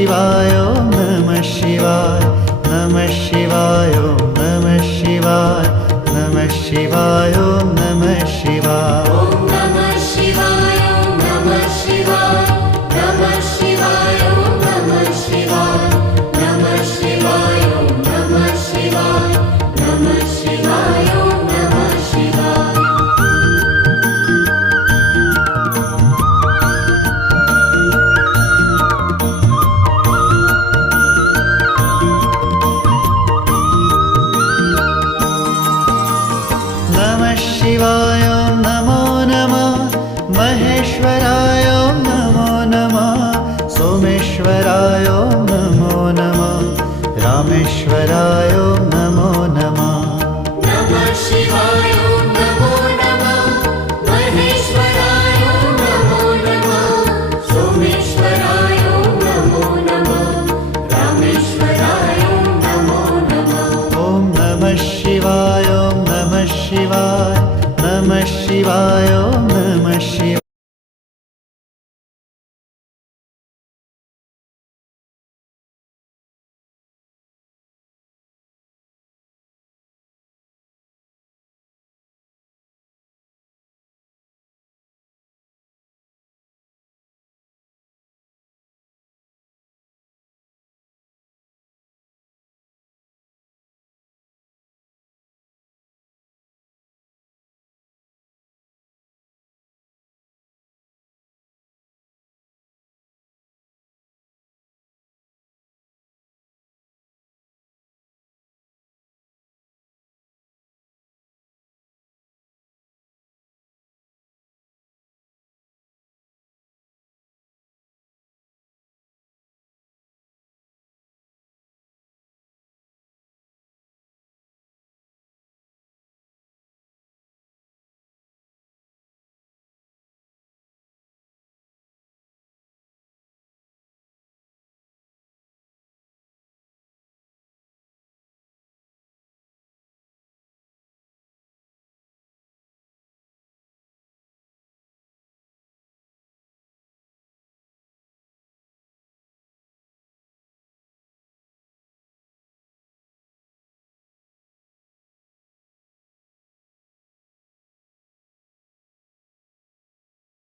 શિવાય ઓમ નમઃ શિવાય નમઃ શિવાય ઓમ નમઃ શિવાય નમઃ શિવાય ઓમ નમઃ શિવાય ઓમ નમઃ શિવાય ઓમ નમઃ શિવાય નમઃ શિવાય ઓમ નમઃ શિવાય નમઃ શિવાય ઓમ નમઃ શિવાય નમઃ શિવાય ઓમ નમઃ શિવાય નમઃ શિવાય ઓમ નમો નમઃ મહેશ્વરાય